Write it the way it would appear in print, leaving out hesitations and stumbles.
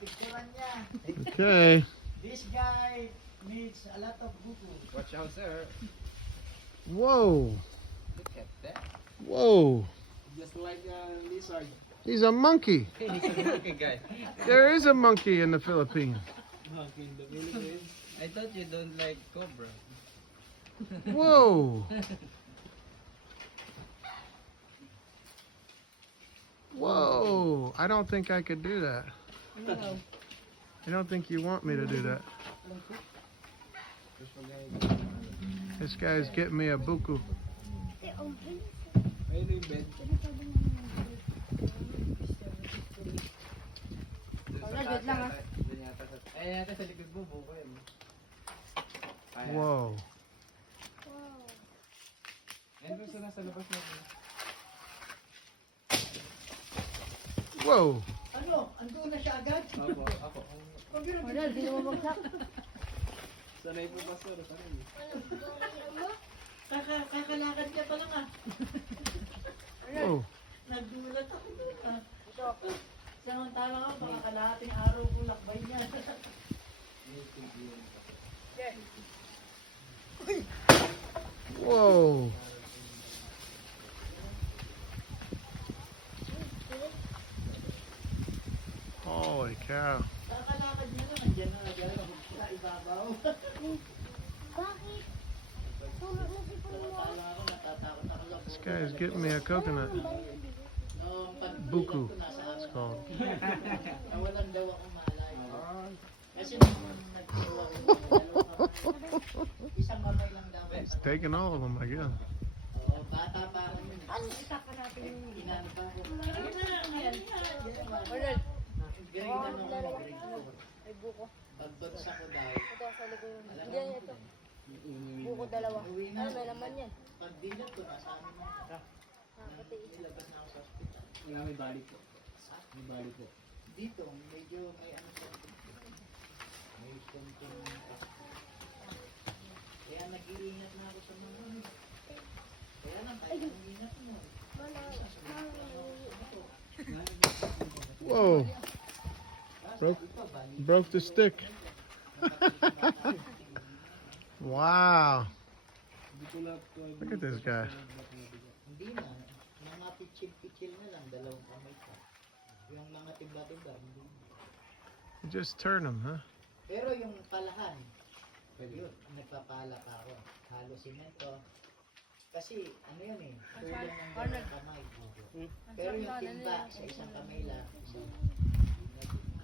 picturean niya. Okay. This guy needs a lot of buku. Watch out, sir. Whoa. Look at that. Whoa. Just like a lizard. He's a monkey. He's a monkey guy. There is a monkey in the Philippines. Monkey in the Philippines. I thought you don't like cobra. Whoa. Whoa. I don't think I could do that. I don't think you want me to do that. This guy's getting me a buku. Maybe bed. Ay, yata sa likod mo, buko yun. Whoa. Ayun ba sa nasa labas na? Whoa. Ano? Andun na siya agad? Ako. Wala, di naman magsak. Sanay po pastor, sanay. Kakalakad niya pa lang ah. Whoa. Nagulat ako doon ah. Samantala ka, baka kalahating araw kong lakbay niya. Whoa. Holy cow. Kakalakad niya lang, andyan na agad sa ibabaw. Bakit? Tulog na si Puno. Samantala ako, natatakot ako lang. This guy is getting me a coconut. Nung Buku. pagtulog ko nasa It's called. nawalan daw ako malay. Kasi nung nagtuwa ko, isang kamay lang dapat. He's taking all of them, I guess. Oo, bata pa ako yun. Ano, itaka natin yung Inano pa ako. Ano na, ayan. Galing na nung grade four. ay buko. Pagbagsak ko daw. Ito sa likod yun. Diyan ito. Buko dalawa. Uwi na. Ano, may laman yan. Pag dinat ko, nasa amin na. Nakapati. Nilabas na ako sa hospital. Nga may balik po. May balik po. Dito, medyo may ano sa may konting kaya nag-iingat na ako sa mga ano. Kaya lang, kahit ang ingat mo. Whoa. Broke the stick. Wow. Look at this guy. Hindi na. Mga pichil-pichil na lang, dalawang kamay pa. Yung mga tiba-tiba, hindi na. You just turn him, huh? Pero yung palahan, yun, nagpapala pa ako. Halo simento. Kasi, ano yan eh, tulong ng dalawang kamay. Pero yung timba, sa isang kamay lang, isang